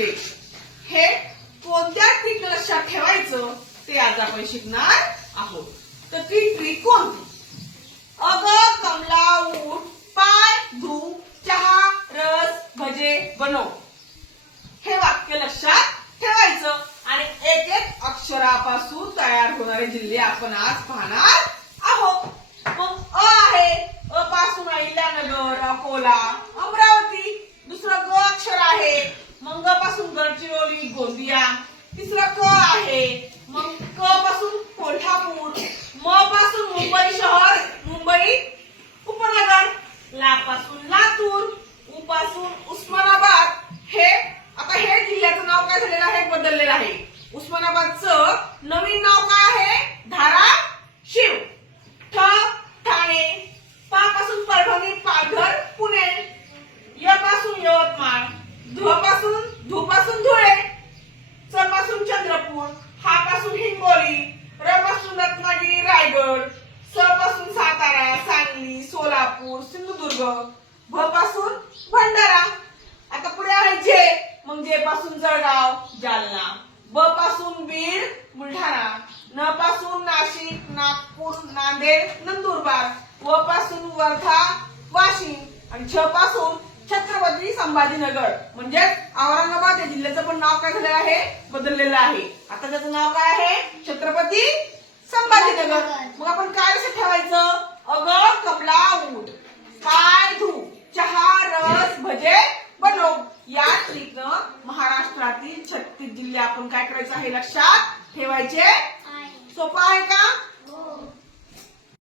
जिल्हे हे कोणत्या ट्रिक लक्षात ठेवायचं ते आज आपण शिकणार आहोत. तर ती ट्रिक कोणती? अग कमला उठ, पाय धु, चहा रस भजे बनव. हे वाक्य लक्षात ठेवायचं आणि एक एक अक्षरापासून तयार होणारे जिल्हे आपण आज पाहणार आहोत. मग अ आहे, अ पासून अहिल्यानगर, अकोला, अमरावती. दुसरं ग अक्षर आहे, मग ग पासून गडचिरोली, गोंदिया. तिसरं क आहे, मग क पासून कोल्हापूर, म पासून मुंबई शहर, मुंबई उपनगर. ला पासून लातूर, उ पासून उस्मानाबाद. आता हे जिल्ह्याचं नाव काय झालेलं आहे? बदललेलं आहे. उस्मानाबादचं नवीन नाव काय आहे? धाराशिव. ठ ठाणे, पा पासून परभणी, पालघर, पुणे. य पासून यवतमाळ, धु पासून धुळे, च पासून चंद्रपूर, हा पासून हिंगोली, र पासून रत्नागिरी, रायगड, स पासून सातारा, सांगली, सोलापूर, सिंधुदुर्ग, भ पासून भंडारा. आता पुढे आहे जे, मग जे पासून जळगाव, जालना, ब पासून बीड, बुलढाणा, न पासून नाशिक, नागपूर, नांदेड, नंदुरबार, व पासून वर्धा, वाशिम आणि छ पासून छत्रपती संभाजीनगर. म्हणजे औरंगाबाद या जिल्ह्याचं पण नाव काय झालेलं आहे? बदललेलं आहे. आता त्याचं नाव काय आहे? छत्रपती संभाजीनगर. मग आपण काय लक्षात ठेवायचं? अग कमला उठ, पाय धु, चहा रस भजे बनव. या ट्रिकनं महाराष्ट्रातील 36 जिल्हे आपण काय करायचं आहे लक्षात